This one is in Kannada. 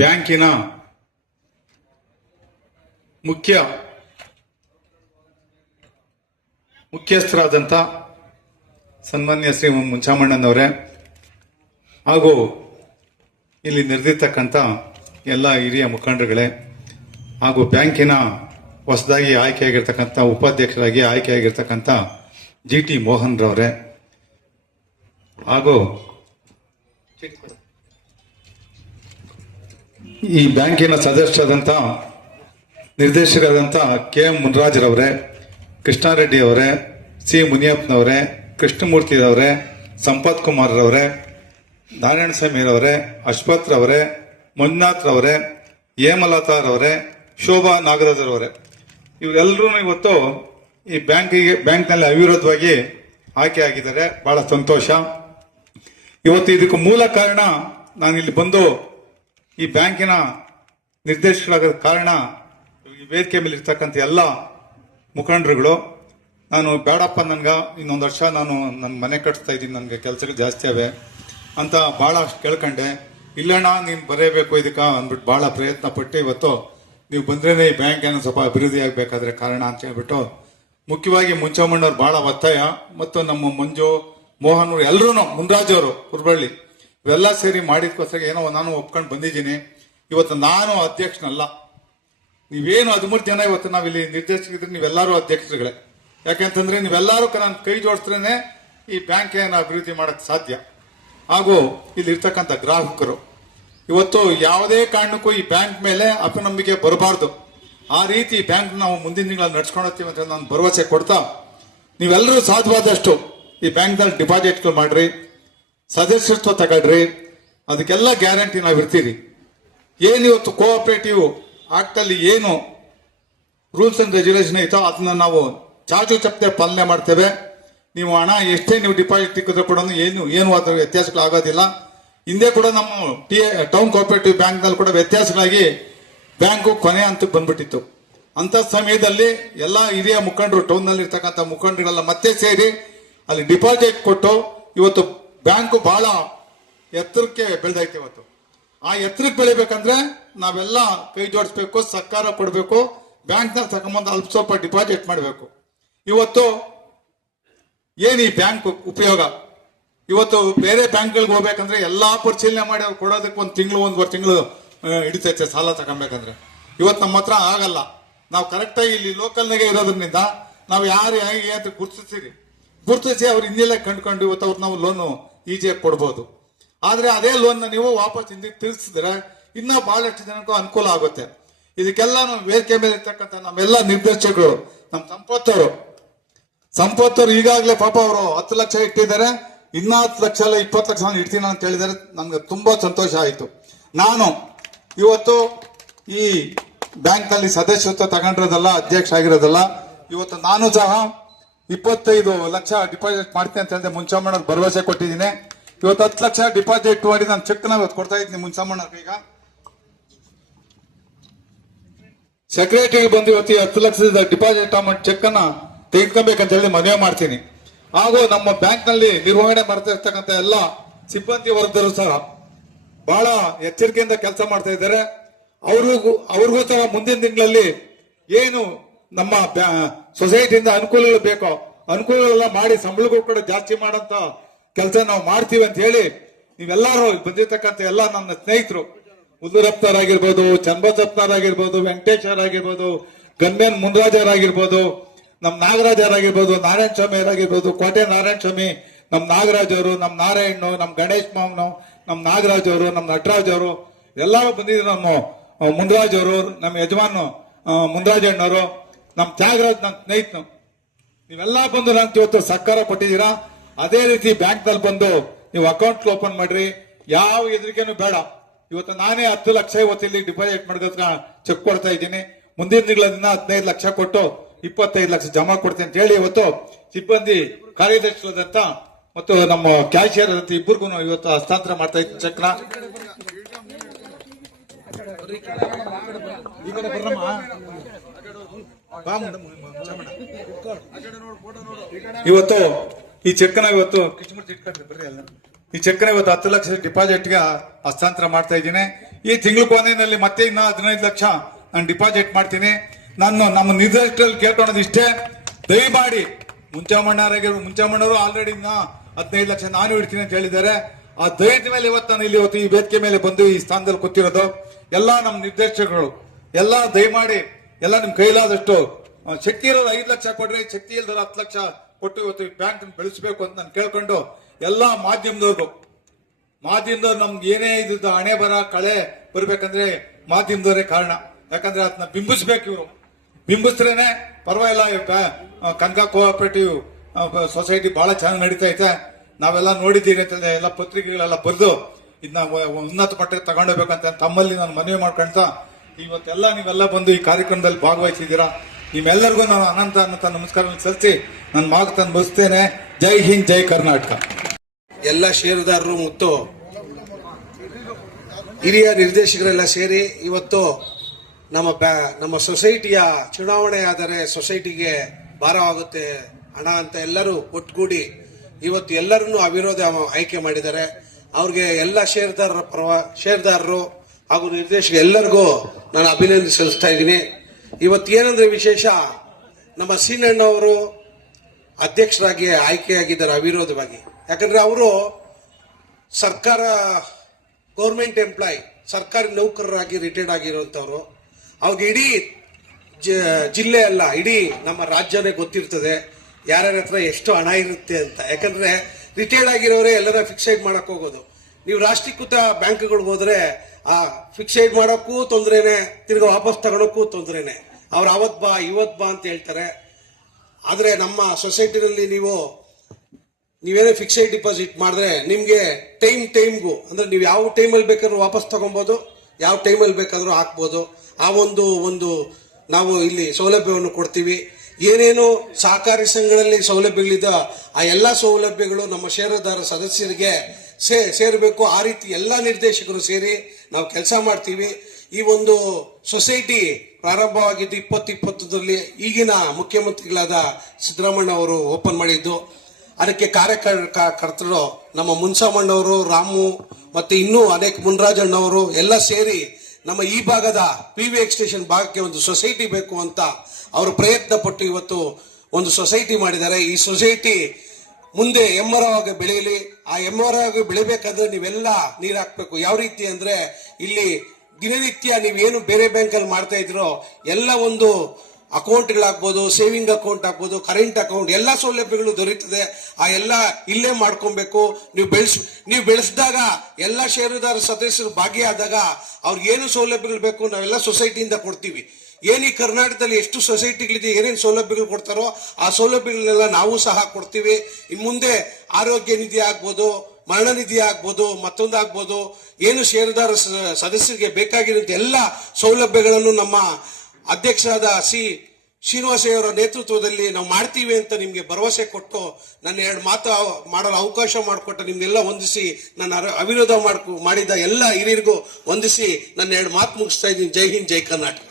ಬ್ಯಾಂಕಿನ ಮುಖ್ಯಸ್ಥರಾದಂಥ ಸನ್ಮಾನ್ಯ ಶ್ರೀ ಮುಂಚಾಮಣ್ಣನವರೇ ಹಾಗೂ ಇಲ್ಲಿ ನೆರೆದಿರ್ತಕ್ಕಂಥ ಎಲ್ಲ ಹಿರಿಯ ಮುಖಂಡರುಗಳೇ ಹಾಗೂ ಬ್ಯಾಂಕಿನ ಹೊಸದಾಗಿ ಆಯ್ಕೆಯಾಗಿರ್ತಕ್ಕಂಥ ಉಪಾಧ್ಯಕ್ಷರಾಗಿ ಆಯ್ಕೆಯಾಗಿರ್ತಕ್ಕಂಥ GT ಮೋಹನ್ ರವರೇ ಹಾಗೂ ಈ ಬ್ಯಾಂಕಿನ ಸದಸ್ಯರಾದಂಥ ನಿರ್ದೇಶಕರಾದಂಥ KM ಮುನ್ರಾಜ್ರವರೇ, ಕೃಷ್ಣಾರೆಡ್ಡಿ ಅವರೇ, C ಮುನಿಯಪ್ಪನವರೇ, ಕೃಷ್ಣಮೂರ್ತಿರವರೇ, ಸಂಪತ್ ಕುಮಾರ್ ರವರೇ, ನಾರಾಯಣ ಸ್ವಾಮಿರವರೇ, ಅಶ್ವಥ್ ರವರೇ, ಮಂಜುನಾಥ್ ರವರೇ, ಹೇಮಲತಾ ರವರೇ, ಶೋಭಾ ನಾಗರಾಜರವರೇ, ಇವರೆಲ್ಲರೂ ಇವತ್ತು ಈ ಬ್ಯಾಂಕ್ನಲ್ಲಿ ಅವಿರೋಧವಾಗಿ ಆಯ್ಕೆ ಆಗಿದ್ದಾರೆ. ಬಹಳ ಸಂತೋಷ. ಇವತ್ತು ಇದಕ್ಕೆ ಮೂಲ ಕಾರಣ ನಾನು ಇಲ್ಲಿ ಬಂದು ಈ ಬ್ಯಾಂಕಿನ ನಿರ್ದೇಶಕರಾಗೋದ ಕಾರಣ ಈ ವೇದಿಕೆ ಮೇಲೆ ಇರ್ತಕ್ಕಂಥ ಎಲ್ಲ ಮುಖಂಡರುಗಳು, ನಾನು ಬೇಡಪ್ಪ ನನ್ಗೆ ಇನ್ನೊಂದು ವರ್ಷ ನಾನು ನನ್ನ ಮನೆ ಕಟ್ಸ್ತಾ ಇದ್ದೀನಿ, ನನಗೆ ಕೆಲಸಗಳು ಜಾಸ್ತಿ ಅವೆ ಅಂತ ಭಾಳ ಕೇಳ್ಕೊಂಡೆ. ಇಲ್ಲಣ್ಣ ನೀನು ಬರೇಬೇಕು ಇದಕ್ಕೆ ಅಂದ್ಬಿಟ್ಟು ಭಾಳ ಪ್ರಯತ್ನ ಪಟ್ಟು ಇವತ್ತು ನೀವು ಬಂದ್ರೇನೆ ಈ ಬ್ಯಾಂಕ್ ಏನೋ ಸ್ವಲ್ಪ ಅಭಿವೃದ್ಧಿ ಆಗಬೇಕಾದ್ರೆ ಕಾರಣ ಅಂತ ಹೇಳ್ಬಿಟ್ಟು ಮುಖ್ಯವಾಗಿ ಮುಂಚಾಮಣ್ಣವ್ರು ಭಾಳ ಒತ್ತಾಯ ಮತ್ತು ನಮ್ಮ ಮಂಜು ಮೋಹನ್ ಅವರು ಎಲ್ಲರೂ ಮುನ್ರಾಜ್ ಅವರು ಕುರ್ಬಳ್ಳಿ ಇವೆಲ್ಲ ಸೇರಿ ಮಾಡಿದ್ಕೋಸ್ಕರ ಏನೋ ನಾನು ಒಪ್ಕೊಂಡು ಬಂದಿದ್ದೀನಿ. ಇವತ್ತು ನಾನು ಅಧ್ಯಕ್ಷನಲ್ಲ, ನೀವೇನು 13 ಜನ ಇವತ್ತು ನಾವಿಲ್ಲಿ ನಿರ್ದೇಶಕರಿದ್ರೆ ನೀವೆಲ್ಲರೂ ಅಧ್ಯಕ್ಷರುಗಳೇ. ಯಾಕೆಂತಂದ್ರೆ ನೀವೆಲ್ಲರೂ ನಾನು ಕೈ ಜೋಡಿಸ್ರೇನೆ ಈ ಬ್ಯಾಂಕ್ ಏನು ಅಭಿವೃದ್ಧಿ ಮಾಡಕ್ ಸಾಧ್ಯ. ಹಾಗೂ ಇಲ್ಲಿ ಇರ್ತಕ್ಕಂಥ ಗ್ರಾಹಕರು ಇವತ್ತು ಯಾವುದೇ ಕಾರಣಕ್ಕೂ ಈ ಬ್ಯಾಂಕ್ ಮೇಲೆ ಅಪನಂಬಿಕೆ ಬರಬಾರ್ದು. ಆ ರೀತಿ ಬ್ಯಾಂಕ್ ನಾವು ಮುಂದಿನ ತಿಂಗಳಲ್ಲಿ ನಡ್ಸ್ಕೊಂಡು ಹೋಗ್ತೀವಿ ಅಂತ ನಾನು ಭರವಸೆ ಕೊಡ್ತಾ, ನೀವೆಲ್ಲರೂ ಸಾಧ್ಯವಾದಷ್ಟು ಈ ಬ್ಯಾಂಕ್ನಲ್ಲಿ ಡಿಪಾಸಿಟ್ಗಳು ಮಾಡ್ರಿ, ಸದಸ್ಯತ್ವ ತಗೊಳ್ರಿ, ಅದಕ್ಕೆಲ್ಲ ಗ್ಯಾರಂಟಿ ನಾವು ಇರ್ತೀರಿ. ಏನು ಇವತ್ತು ಕೋಆಪರೇಟಿವ್ ಆಕ್ಟ್ ಅಲ್ಲಿ ಏನು ರೂಲ್ಸ್ ಅಂಡ್ ರೆಗ್ಯುಲೇಷನ್ ಐತೋ ಅದನ್ನ ನಾವು ಚಾಚು ಚಪ್ಪದೆ ಪಾಲನೆ ಮಾಡ್ತೇವೆ. ನೀವು ಹಣ ಎಷ್ಟೇ ನೀವು ಡಿಪಾಸಿಟ್ ಇಕ್ಕಿದ್ರು ಕೂಡ ಏನು ಅದರ ವ್ಯತ್ಯಾಸಗಳು ಆಗೋದಿಲ್ಲ. ಹಿಂದೆ ಕೂಡ ನಮ್ಮ ಟೌನ್ ಕೋಆಪರೇಟಿವ್ ಬ್ಯಾಂಕ್ ನಲ್ಲಿ ಕೂಡ ವ್ಯತ್ಯಾಸಗಳಾಗಿ ಬ್ಯಾಂಕು ಕೊನೆ ಹಂತಕ್ಕೆ ಬಂದ್ಬಿಟ್ಟಿತ್ತು. ಅಂತ ಸಮಯದಲ್ಲಿ ಎಲ್ಲ ಹಿರಿಯ ಮುಖಂಡರು ಟೌನ್ ನಲ್ಲಿ ಇರ್ತಕ್ಕಂಥ ಮುಖಂಡರುಗಳೆಲ್ಲ ಮತ್ತೆ ಸೇರಿ ಅಲ್ಲಿ ಡಿಪಾಸಿಟ್ ಕೊಟ್ಟು ಇವತ್ತು ಬ್ಯಾಂಕು ಬಹಳ ಎತ್ತರಕ್ಕೆ ಬೆಳೆದೈತೆ. ಇವತ್ತು ಆ ಎತ್ತರಕ್ಕೆ ಬೆಳಿಬೇಕಂದ್ರೆ ನಾವೆಲ್ಲ ಕೈ ಜೋಡಿಸ್ಬೇಕು, ಸರ್ಕಾರ ಕೊಡಬೇಕು, ಬ್ಯಾಂಕ್ ನ ತಗೊಂಬಂದು ಅಲ್ಪ ಸ್ವಲ್ಪ ಡಿಪಾಸಿಟ್ ಮಾಡಬೇಕು. ಇವತ್ತು ಏನ್ ಈ ಬ್ಯಾಂಕ್ ಉಪಯೋಗ, ಇವತ್ತು ಬೇರೆ ಬ್ಯಾಂಕ್ಗಳಿಗೆ ಹೋಗ್ಬೇಕಂದ್ರೆ ಎಲ್ಲಾ ಪರಿಶೀಲನೆ ಮಾಡಿ ಅವ್ರು ಕೊಡೋದಕ್ಕೆ ಒಂದೂವರೆ ತಿಂಗಳು ಹಿಡಿತೈತೆ ಸಾಲ ತಗೊಬೇಕಂದ್ರೆ. ಇವತ್ತು ನಮ್ಮ ಹತ್ರ ಆಗಲ್ಲ. ನಾವು ಕರೆಕ್ಟಾಗಿ ಇಲ್ಲಿ ಲೋಕಲ್ನಾಗೆ ಇರೋದ್ರಿಂದ ನಾವು ಯಾರು ಹೇಗೆ ಅಂತ ಗುರುತಿಸಿ ಅವ್ರು ಹಿಂದೆಲ್ಲ ಕಂಡುಕೊಂಡು ಇವತ್ತು ಅವ್ರು ನಾವು ಲೋನು ಈಜಿಯಾಗಿ ಕೊಡ್ಬೋದು. ಆದ್ರೆ ಅದೇ ಲೋನ್ ನೀವು ವಾಪಸ್ ಹಿಂದೆ ತಿಳಿಸಿದ್ರೆ ಇನ್ನ ಬಹಳಷ್ಟು ಜನಕ್ಕೂ ಅನುಕೂಲ ಆಗುತ್ತೆ. ಇದಕ್ಕೆಲ್ಲ ನಾವು ವೇದಿಕೆ ಮೇಲೆ ಇರ್ತಕ್ಕಂಥ ನಮ್ಮೆಲ್ಲ ನಿರ್ದೇಶಕರು, ನಮ್ಮ ಸಂಪತ್ತವರು ಈಗಾಗಲೇ ಪಾಪ ಅವರು 10 ಲಕ್ಷ ಇಟ್ಟಿದ್ದಾರೆ, ಇನ್ನ 10 ಲಕ್ಷ ಅಲ್ಲ 20 ಲಕ್ಷ ಇಡ್ತೀನಿ ಅಂತ ಹೇಳಿದ್ದಾರೆ. ನನ್ಗೆ ತುಂಬಾ ಸಂತೋಷ ಆಯ್ತು. ನಾನು ಇವತ್ತು ಈ ಬ್ಯಾಂಕ್ ನಲ್ಲಿ ಸದಸ್ಯತ್ವ ತಗೊಂಡಿರೋದಲ್ಲ, ಅಧ್ಯಕ್ಷ ಆಗಿರೋದಲ್ಲ. ಇವತ್ತು ನಾನು ಸಹ 25 ಲಕ್ಷ ಡಿಪಾಸಿಟ್ ಮಾಡ್ತೀನಿ ಅಂತ ಹೇಳಿದೆ. ಮುಂಚಾಮಣ್ಣವ್ರು ಭರವಸೆ ಕೊಟ್ಟಿದ್ದೀನಿ. ಇವತ್ತು 10 ಲಕ್ಷ ಡಿಪಾಸಿಟ್ ಮಾಡಿ ನಾನು ಚೆಕ್ ನ ಇವತ್ತು ಕೊಡ್ತಾ ಇದ್ದೀನಿ ಮುಂಚಾಮಣ್ಣವ್ರಿಗೆ. ಈಗ ಸೆಕ್ರೆಟರಿಗೆ ಬಂದು ಇವತ್ತು 10 ಲಕ್ಷದ ಡಿಪಾಸಿಟ್ ಅಮೌಂಟ್ ಚೆಕ್ ಅನ್ನ ತೆಗೆದುಕೊಬೇಕಂತ ಹೇಳಿ ಮನವಿ ಮಾಡ್ತೀನಿ. ಹಾಗೂ ನಮ್ಮ ಬ್ಯಾಂಕ್ ನಲ್ಲಿ ನಿರ್ವಹಣೆ ಮಾಡ್ತಾ ಇರ್ತಕ್ಕಂಥ ಎಲ್ಲ ಸಿಬ್ಬಂದಿ ವರ್ಗದವರು ಸಹ ಬಹಳ ಎಚ್ಚರಿಕೆಯಿಂದ ಕೆಲಸ ಮಾಡ್ತಾ ಇದ್ದಾರೆ. ಅವ್ರಿಗೂ ಸಹ ಮುಂದಿನ ತಿಂಗಳಲ್ಲಿ ಏನು ನಮ್ಮ ಸೊಸೈಟಿಯಿಂದ ಅನುಕೂಲಗಳು ಬೇಕೋ ಅನುಕೂಲಗಳೆಲ್ಲ ಮಾಡಿ ಸಂಬಳಗಳು ಕೂಡ ಜಾಸ್ತಿ ಮಾಡೋಂತ ಕೆಲಸ ನಾವು ಮಾಡ್ತೀವಿ ಅಂತ ಹೇಳಿ ನೀವೆಲ್ಲರೂ ಬಂದಿರ್ತಕ್ಕಂಥ ಎಲ್ಲ ನನ್ನ ಸ್ನೇಹಿತರು, ಉಲ್ಲೂರಪ್ಪನವರಾಗಿರ್ಬೋದು, ಚನ್ನಬಸಪ್ಪನವರಾಗಿರ್ಬೋದು, ವೆಂಕಟೇಶ್ವರಾಗಿರ್ಬೋದು, ಗನ್ಮೇನ್ ಮುನ್ರಾಜರಾಗಿರ್ಬೋದು, ನಮ್ ನಾಗರಾಜರಾಗಿರ್ಬೋದು, ನಾರಾಯಣ ಸ್ವಾಮಿ ಅವರಾಗಿರ್ಬೋದು, ಕೋಟೆ ನಾರಾಯಣ ಸ್ವಾಮಿ, ನಮ್ ನಾಗರಾಜ್ ಅವರು, ನಮ್ ನಾರಾಯಣ್, ನಮ್ ಗಣೇಶ್ ಮಾವನು, ನಮ್ ನಾಗರಾಜ್ ಅವರು, ನಮ್ ನಟರಾಜ್ ಅವರು ಎಲ್ಲರೂ ಬಂದಿದ್ರು. ನಮ್ಮ ಮುನ್ರಾಜ್ ಅವರು, ನಮ್ಮ ಯಜಮಾನ್ ಮುನ್ರಾಜ್ ಅಣ್ಣವರು, ನಮ್ ತ್ಯಾಗರಾಜ್ ನನ್ನ ಸ್ನೇಹಿತನು, ನೀವೆಲ್ಲ ಬಂದು ನಂಗೆ ಇವತ್ತು ಸರ್ಕಾರ ಕೊಟ್ಟಿದ್ದೀರಾ. ಅದೇ ರೀತಿ ಬ್ಯಾಂಕ್ ನಲ್ಲಿ ಬಂದು ನೀವು ಅಕೌಂಟ್ ಓಪನ್ ಮಾಡ್ರಿ, ಯಾವ ಹೆದರಿಕೆನೂ ಬೇಡ. ಇವತ್ತು ನಾನೇ 10 ಲಕ್ಷ ಇವತ್ತು ಇಲ್ಲಿ ಡಿಪಾಸಿಟ್ ಮಾಡೋದಕ್ಕೆ ಚೆಕ್ ಕೊಡ್ತಾ ಇದ್ದೀನಿ. ಮುಂದಿನ ತಿಂಗಳಿಂದ 15 ಲಕ್ಷ ಕೊಟ್ಟು 25 ಲಕ್ಷ ಜಮಾ ಕೊಡ್ತೀನಿ ಅಂತ ಹೇಳಿ ಇವತ್ತು ಸಿಬ್ಬಂದಿ ಕಾರ್ಯದರ್ಶಿಗಳಾದಂತ ಮತ್ತು ನಮ್ಮ ಕ್ಯಾಶಿಯರ್ ಅಂತ ಇಬ್ಬರಿಗೂ ಇವತ್ತು ಹಸ್ತಾಂತರ ಮಾಡ್ತಾ ಇದ್ದೀನಿ ಚೆಕ್ನ. ಇವತ್ತು ಈ ಚೆಕ್ನ ಇವತ್ತು ಈ ಚೆಕ್ನ ಇವತ್ತು 10 ಲಕ್ಷ ಡಿಪಾಸಿಟ್ಗೆ ಹಸ್ತಾಂತರ ಮಾಡ್ತಾ ಇದ್ದೀನಿ. ಈ ತಿಂಗಳ ಕೊನೆಯಲ್ಲಿ ಮತ್ತೆ ಇನ್ನ 15 ಲಕ್ಷ ನಾನು ಡಿಪಾಸಿಟ್ ಮಾಡ್ತೀನಿ. ನಾನು ನಮ್ಮ ನಿರ್ದೇಶಕರಲ್ಲಿ ಕೇಳ್ಕೊಳೋದು ಇಷ್ಟೇ, ದಯಮಾಡಿ ಮುಂಚಾಮಣ್ಣವರು ಆಲ್ರೆಡಿ 15 ಲಕ್ಷ ನಾನು ಇಡ್ತೀನಿ ಅಂತ ಹೇಳಿದ್ದಾರೆ. ಆ ಧೈರ್ಯದ ಮೇಲೆ ಇವತ್ತು ಈ ವೇದಿಕೆ ಮೇಲೆ ಬಂದು ಈ ಸ್ಥಾನದಲ್ಲಿ ಕೂತಿರೋದು. ಎಲ್ಲಾ ನಮ್ಮ ನಿರ್ದೇಶಕರು ಎಲ್ಲ ದಯಮಾಡಿ ಎಲ್ಲ ನಿಮ್ ಕೈಲಾದಷ್ಟು ಶಕ್ತಿ ಇರೋರು 5 ಲಕ್ಷ ಕೊಡ್ರಿ, ಶಕ್ತಿ ಇಲ್ದರ 10 ಲಕ್ಷ ಕೊಟ್ಟು ಇವತ್ತು ಈ ಬ್ಯಾಂಕ್ ಬೆಳೆಸಬೇಕು ಅಂತ ನಾನು ಕೇಳ್ಕೊಂಡು ಎಲ್ಲಾ ಮಾಧ್ಯಮದವ್ರು ನಮ್ಗೆ ಏನೇ ಇದ್ದ ಹಣೆ ಬರ ಕಳೆ ಬರ್ಬೇಕಂದ್ರೆ ಮಾಧ್ಯಮದವರೇ ಕಾರಣ. ಯಾಕಂದ್ರೆ ಅದನ್ನ ಬಿಂಬಿಸ್ಬೇಕು, ಇವರು ಬಿಂಬಿಸ್ರೇನೆ ಪರವಾಗಿಲ್ಲ. ಕನಕ ಕೋಆಪರೇಟಿವ್ ಸೊಸೈಟಿ ಬಹಳ ಚೆನ್ನಾಗಿ ನಡೀತಾ ಐತೆ, ನಾವೆಲ್ಲ ನೋಡಿದ್ದೀರಿ ಅಂತ ಎಲ್ಲ ಪತ್ರಿಕೆಗಳೆಲ್ಲ ಬರೆದು ಇದನ್ನ ಉನ್ನತ ಮಟ್ಟಕ್ಕೆ ತಗೊಂಡೋಗ್ಬೇಕಂತ ತಮ್ಮಲ್ಲಿ ನಾನು ಮನವಿ ಮಾಡ್ಕೊಂತ ಇವತ್ತೆಲ್ಲ ನೀವೆಲ್ಲ ಬಂದು ಈ ಕಾರ್ಯಕ್ರಮದಲ್ಲಿ ಭಾಗವಹಿಸಿದ್ದೀರಾ. ನಿಮ್ಮೆಲ್ಲರಿಗೂ ನಾನು ಅನಂತ ನಮಸ್ಕಾರ ಸಲ್ಲಿಸಿ ನನ್ನ ಮಾತನ್ನು ಮುಗಿಸ್ತೇನೆ. ಜೈ ಹಿಂದ್, ಜೈ ಕರ್ನಾಟಕ. ಎಲ್ಲ ಷೇರುದಾರರು ಮತ್ತು ಹಿರಿಯ ನಿರ್ದೇಶಕರೆಲ್ಲ ಸೇರಿ ಇವತ್ತು ನಮ್ಮ ಸೊಸೈಟಿಯ ಚುನಾವಣೆ ಆದರೆ ಸೊಸೈಟಿಗೆ ಭಾರವಾಗುತ್ತೆ ಹಣ ಅಂತ ಎಲ್ಲರೂ ಒಟ್ಟುಗೂಡಿ ಇವತ್ತು ಎಲ್ಲರನ್ನೂ ಅವಿರೋಧ ಆಯ್ಕೆ ಮಾಡಿದ್ದಾರೆ. ಅವ್ರಿಗೆ ಎಲ್ಲ ಷೇರುದಾರರು ಹಾಗೂ ನಿರ್ದೇಶಕ ಎಲ್ಲರಿಗೂ ನಾನು ಅಭಿನಂದನೆ ಸಲ್ಲಿಸ್ತಾ ಇದ್ದೀನಿ. ಇವತ್ತು ಏನಂದ್ರೆ ವಿಶೇಷ, ನಮ್ಮ ಸೀನಣ್ಣವರು ಅಧ್ಯಕ್ಷರಾಗಿ ಆಯ್ಕೆಯಾಗಿದ್ದಾರೆ ಅವಿರೋಧವಾಗಿ. ಯಾಕಂದ್ರೆ ಅವರು ಸರ್ಕಾರ ಗೌರ್ಮೆಂಟ್ ಎಂಪ್ಲಾಯ್, ಸರ್ಕಾರಿ ನೌಕರರಾಗಿ ರಿಟೈರ್ಡ್ ಆಗಿರುವಂತವ್ರು. ಅವ್ರಿಗೆ ಇಡೀ ಜಿಲ್ಲೆ ಅಲ್ಲ, ಇಡೀ ನಮ್ಮ ರಾಜ್ಯನೇ ಗೊತ್ತಿರ್ತದೆ ಯಾರ್ಯಾರ ಹತ್ರ ಎಷ್ಟು ಹಣ ಇರುತ್ತೆ ಅಂತ. ಯಾಕಂದ್ರೆ ರಿಟೈರ್ಡ್ ಆಗಿರೋರೇ ಎಲ್ಲರ ಫಿಕ್ಸೈಡ್ ಮಾಡಕ್ ಹೋಗೋದು. ನೀವು ರಾಷ್ಟ್ರೀಕೃತ ಬ್ಯಾಂಕ್ಗಳಿಗೆ ಹೋದ್ರೆ ಆ ಫಿಕ್ಸೈಡ್ ಮಾಡೋಕ್ಕೂ ತೊಂದ್ರೆನೆ, ತಿರ್ಗಾ ವಾಪಸ್ ತಗೊಳಕ್ಕೂ ತೊಂದ್ರೆನೆ. ಅವ್ರು ಅವತ್ ಬಾ ಇವತ್ ಬಾ ಅಂತ ಹೇಳ್ತಾರೆ. ಆದ್ರೆ ನಮ್ಮ ಸೊಸೈಟಿನಲ್ಲಿ ನೀವೇನೇ ಫಿಕ್ಸೆಡ್ ಡಿಪಾಸಿಟ್ ಮಾಡಿದ್ರೆ ನಿಮ್ಗೆ ಟೈಮ್ಗೂ ಅಂದ್ರೆ ನೀವು ಯಾವ ಟೈಮಲ್ಲಿ ಬೇಕಾದ್ರೂ ವಾಪಸ್ ತಗೊಬಹುದು, ಯಾವ ಟೈಮಲ್ಲಿ ಬೇಕಾದ್ರೂ ಹಾಕ್ಬೋದು. ಆ ಒಂದು ನಾವು ಇಲ್ಲಿ ಸೌಲಭ್ಯವನ್ನು ಕೊಡ್ತೀವಿ. ಏನೇನು ಸಹಕಾರಿ ಸಂಘಗಳಲ್ಲಿ ಸೌಲಭ್ಯಗಳಿದೆ ಆ ಎಲ್ಲಾ ಸೌಲಭ್ಯಗಳು ನಮ್ಮ ಷೇರುದಾರ ಸದಸ್ಯರಿಗೆ ಸೇರಬೇಕು. ಆ ರೀತಿ ಎಲ್ಲಾ ನಿರ್ದೇಶಕರು ಸೇರಿ ನಾವು ಕೆಲಸ ಮಾಡ್ತೀವಿ. ಈ ಒಂದು ಸೊಸೈಟಿ ಪ್ರಾರಂಭವಾಗಿದ್ದು 2020ರಲ್ಲಿ ಈಗಿನ ಮುಖ್ಯಮಂತ್ರಿಗಳಾದ ಸಿದ್ದರಾಮಯ್ಯ ಅವರು ಓಪನ್ ಮಾಡಿದ್ದು. ಅದಕ್ಕೆ ಕಾರ್ಯಕರ್ತರು ನಮ್ಮ ಮುನ್ಸಾಮಣ್ಣವರು, ರಾಮು ಮತ್ತೆ ಇನ್ನೂ ಅನೇಕ ಮುನ್ರಾಜಣ್ಣವರು ಎಲ್ಲ ಸೇರಿ ನಮ್ಮ ಈ ಭಾಗದ PVX ಸ್ಟೇಷನ್ ಭಾಗಕ್ಕೆ ಒಂದು ಸೊಸೈಟಿ ಬೇಕು ಅಂತ ಅವರು ಪ್ರಯತ್ನ ಪಟ್ಟು ಇವತ್ತು ಒಂದು ಸೊಸೈಟಿ ಮಾಡಿದ್ದಾರೆ. ಈ ಸೊಸೈಟಿ ಮುಂದೆ ಎಮ್ಮರವಾಗಿ ಬೆಳೆಯಲಿ. ಆ ಎಮ್ಮರವಾಗಿ ಬೆಳಿಬೇಕಾದ್ರೆ ನೀವೆಲ್ಲ ನೀರು ಹಾಕ್ಬೇಕು. ಯಾವ ರೀತಿ ಅಂದ್ರೆ ಇಲ್ಲಿ ದಿನನಿತ್ಯ ನೀವೇನು ಬೇರೆ ಬ್ಯಾಂಕಲ್ಲಿ ಮಾಡ್ತಾ ಇದ್ರೋ ಎಲ್ಲ ಒಂದು ಅಕೌಂಟ್ಗಳಾಗ್ಬೋದು, ಸೇವಿಂಗ್ ಅಕೌಂಟ್ ಆಗ್ಬೋದು, ಕರೆಂಟ್ ಅಕೌಂಟ್ ಎಲ್ಲ ಸೌಲಭ್ಯಗಳು ದೊರೆಯುತ್ತದೆ. ಆ ಎಲ್ಲ ಇಲ್ಲೇ ಮಾಡ್ಕೊಬೇಕು. ನೀವು ಬೆಳೆಸಿದಾಗ ಎಲ್ಲ ಷೇರುದಾರ ಸದಸ್ಯರು ಭಾಗಿಯಾದಾಗ ಅವ್ರಿಗೆ ಏನು ಸೌಲಭ್ಯಗಳು ಬೇಕು ನಾವೆಲ್ಲ ಸೊಸೈಟಿಯಿಂದ ಕೊಡ್ತೀವಿ. ಏನ್ ಈ ಕರ್ನಾಟಕದಲ್ಲಿ ಎಷ್ಟು ಸೊಸೈಟಿಗಳಿದೆ, ಏನೇನು ಸೌಲಭ್ಯಗಳು ಕೊಡ್ತಾರೋ ಆ ಸೌಲಭ್ಯಗಳನ್ನೆಲ್ಲ ನಾವು ಸಹ ಕೊಡ್ತೀವಿ. ಇನ್ನು ಮುಂದೆ ಆರೋಗ್ಯ ನಿಧಿ ಆಗ್ಬೋದು, ಮರಣ ನಿಧಿ ಆಗ್ಬೋದು, ಮತ್ತೊಂದಾಗ್ಬೋದು, ಏನು ಷೇರುದಾರ ಸದಸ್ಯರಿಗೆ ಬೇಕಾಗಿರುವಂತ ಎಲ್ಲ ಸೌಲಭ್ಯಗಳನ್ನು ನಮ್ಮ ಅಧ್ಯಕ್ಷರಾದ ಶ್ರೀನಿವಾಸಯ್ಯವರ ನೇತೃತ್ವದಲ್ಲಿ ನಾವು ಮಾಡ್ತೀವಿ ಅಂತ ನಿಮ್ಗೆ ಭರವಸೆ ಕೊಟ್ಟು ನನ್ನ 2 ಮಾತು ಮಾಡಲು ಅವಕಾಶ ಮಾಡಿಕೊಟ್ಟು ನಿಮ್ಗೆಲ್ಲ ವಂದಿಸಿ ನನ್ನ ಅವಿರೋಧ ಮಾಡಿದ ಎಲ್ಲ ಹಿರಿಯರಿಗೂ ವಂದಿಸಿ ನನ್ನ 2 ಮಾತು ಮುಗಿಸ್ತಾ ಇದ್ದೀನಿ. ಜೈ ಹಿಂದ್, ಜೈ ಕರ್ನಾಟಕ.